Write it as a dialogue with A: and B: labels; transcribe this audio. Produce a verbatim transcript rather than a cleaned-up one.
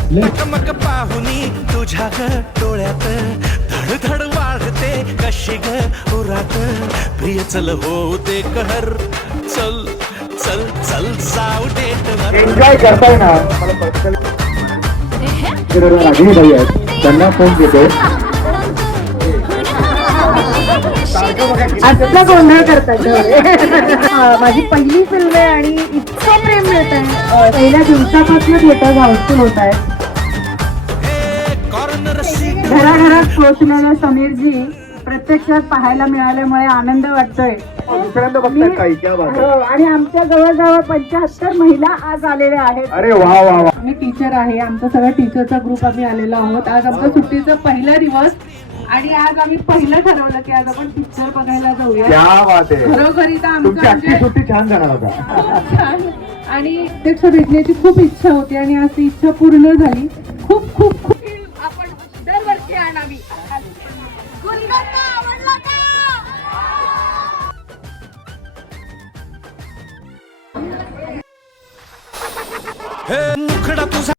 A: चमक पाहुनी तुझ्या ग डोळ्यात धडधड वाढते कशी ग उरात प्रिय चल होऊ दे कहर चल चल चल जाऊ डेट
B: एन्जॉय करताय ना मला पर्सनल रागिनी बाई आहेत त्यांना फोन देतो
C: आजचा गोंधळ करतात माझी पहिली फिल्म आहे आणि इतकं प्रेम मिळत आहे पहिल्या दिवसापासून थिएटर हाऊसफुल होत आहे घराघरात पोहोचलेल्या समीरजी प्रत्यक्षात पाहायला मिळाल्यामुळे आनंद वाटतोय
B: दुसऱ्यांदा बघताय काही क्या बात आहे.
C: हो, आणि आमच्या जवळजवळ पंच्याहत्तर महिला आज आलेल्या आहेत.
B: अरे वा वा वा
C: मी टीचर आहे आमचा सगळा टीचरचा ग्रुप आम्ही आलेलो आहोत आज आमचा सुट्टीचा पहिला दिवस आणि आज आम्ही पहिलं ठरवलं की आज आपण पिक्चर बघायला जाऊया
B: क्या बात आहे
C: खरोखरी तर
B: तुमची
C: आमचं
B: अख्खी
C: म्हणजे
B: सुट्टी छान जाणार होता
C: छान आणि प्रत्यक्ष भेटण्याची खूप इच्छा होती आणि आज ती इच्छा पूर्ण झाली खूप खूप खूप आपण दरवर्षी आणावी
A: मुखडा तुझा